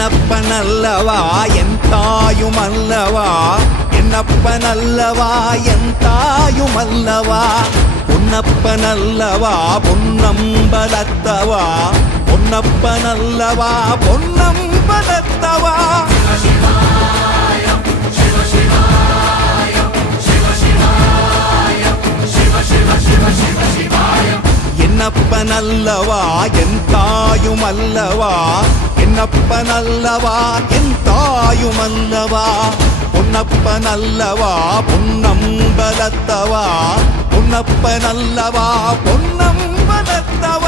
என்னப்பனல்லவா என் தாயுமல்லவா, என்னப்பனல்லவா என் தாயுமல்லவா, பொன்னப்பனல்லவா பொன்னம்பலத்தவா, பொன்னப்பனல்லவா பொன்னம்பலத்தவா. என்னப்பனல்லவா என் தாயுமல்லவா, என்னப்பனல்லவா என் தாயுமல்லவா, பொன்னப்பனல்லவா பொன்னம்பலத்தவா, பொன்னப்பனல்லவா பொன்னம்பலத்தவா.